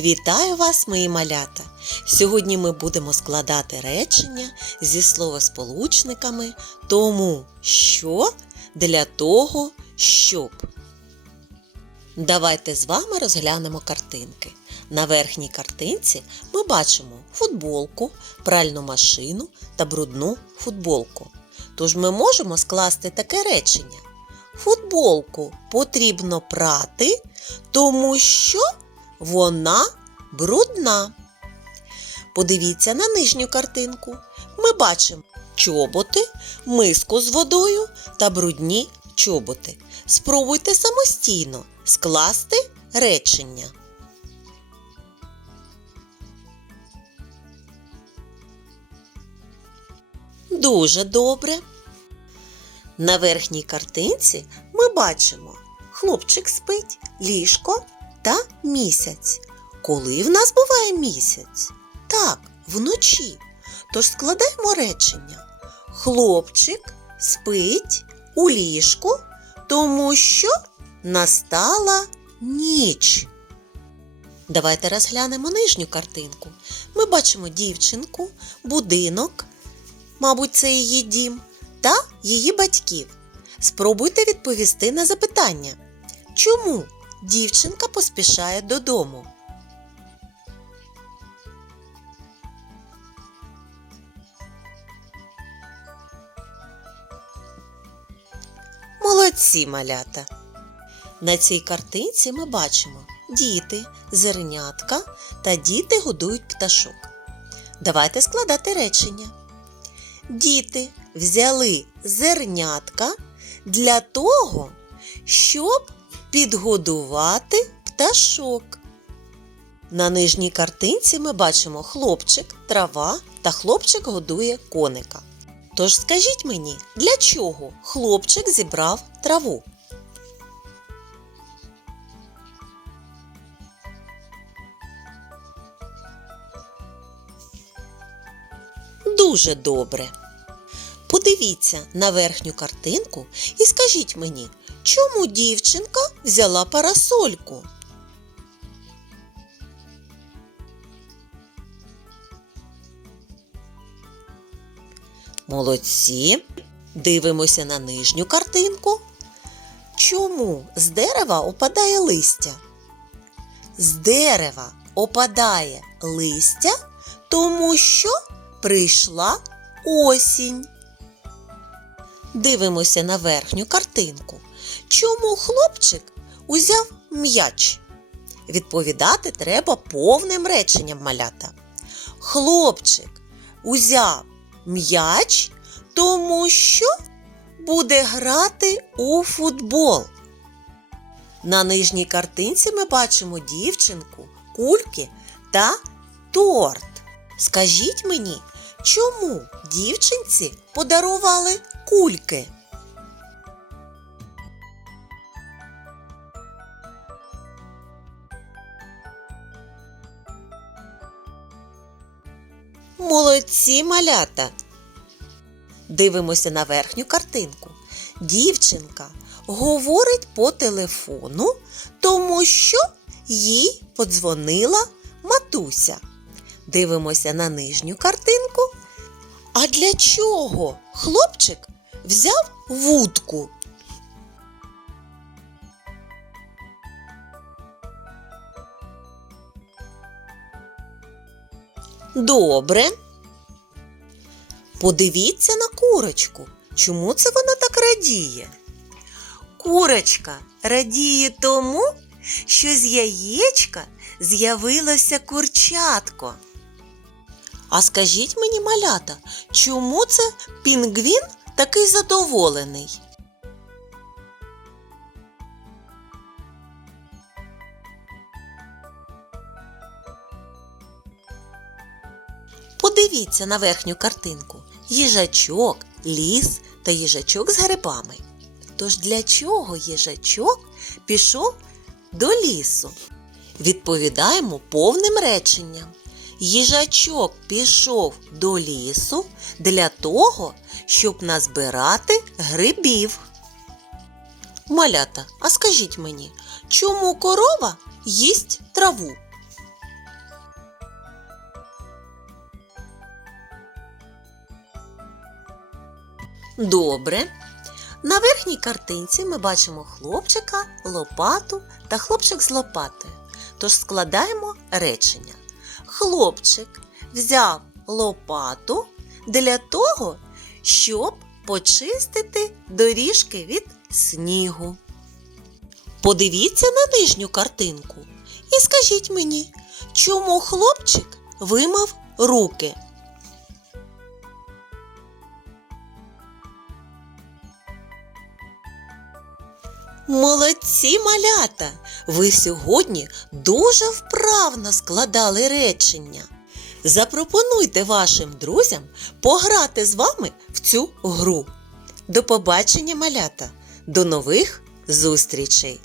Вітаю вас, мої малята! Сьогодні ми будемо складати речення зі словосполучниками тому, що для того, щоб. Давайте з вами розглянемо картинки. На верхній картинці ми бачимо футболку, пральну машину та брудну футболку. Тож ми можемо скласти таке речення. Футболку потрібно прати, тому що вона брудна. Подивіться на нижню картинку. Ми бачимо чоботи, миску з водою та брудні чоботи. Спробуйте самостійно скласти речення. Дуже добре. На верхній картинці ми бачимо хлопчик спить, ліжко та місяць. Коли в нас буває місяць? Так, вночі. Тож складаємо речення. Хлопчик спить у ліжку, тому що настала ніч. Давайте розглянемо нижню картинку. Ми бачимо дівчинку, будинок, мабуть, це її дім, та її батьків. Спробуйте відповісти на запитання. Чому дівчинка поспішає додому? Молодці малята. На цій картинці ми бачимо діти, зернятка та діти годують пташок. Давайте складати речення. Діти взяли зернятка для того, щоб підгодувати пташок. На нижній картинці ми бачимо хлопчик, трава та хлопчик годує коника. Тож скажіть мені, для чого хлопчик зібрав траву? Дуже добре. Подивіться на верхню картинку і скажіть мені, чому дівчинка взяла парасольку? Молодці. Дивимося на нижню картинку. Чому з дерева опадає листя? З дерева опадає листя, тому що прийшла осінь. Дивимося на верхню картинку. Чому хлопчик узяв м'яч? Відповідати треба повним реченням малята. Хлопчик узяв м'яч, тому що буде грати у футбол. На нижній картинці ми бачимо дівчинку, кульки та торт. Скажіть мені, чому дівчинці подарували кульки? Молодці малята. Дивимося на верхню картинку. Дівчинка говорить по телефону, тому що їй подзвонила матуся. Дивимося на нижню картинку. А для чого хлопчик взяв вудку? Добре. Подивіться на курочку. Чому це вона так радіє? Курочка радіє тому, що з яєчка з'явилося курчатко. А скажіть мені, малята, чому це пінгвін такий задоволений? Подивіться на верхню картинку. Їжачок, ліс та їжачок з грибами. Тож для чого їжачок пішов до лісу? Відповідаємо повним реченням. Їжачок пішов до лісу для того, щоб назбирати грибів. Малята, а скажіть мені, чому корова їсть траву? Добре. На верхній картинці ми бачимо хлопчика, лопату та хлопчик з лопатою. Тож складаємо речення. Хлопчик взяв лопату для того, щоб почистити доріжки від снігу. Подивіться на нижню картинку і скажіть мені, чому хлопчик вимив руки? Молодці малята! Ви сьогодні дуже вправно складали речення. Запропонуйте вашим друзям пограти з вами в цю гру. До побачення, малята! До нових зустрічей!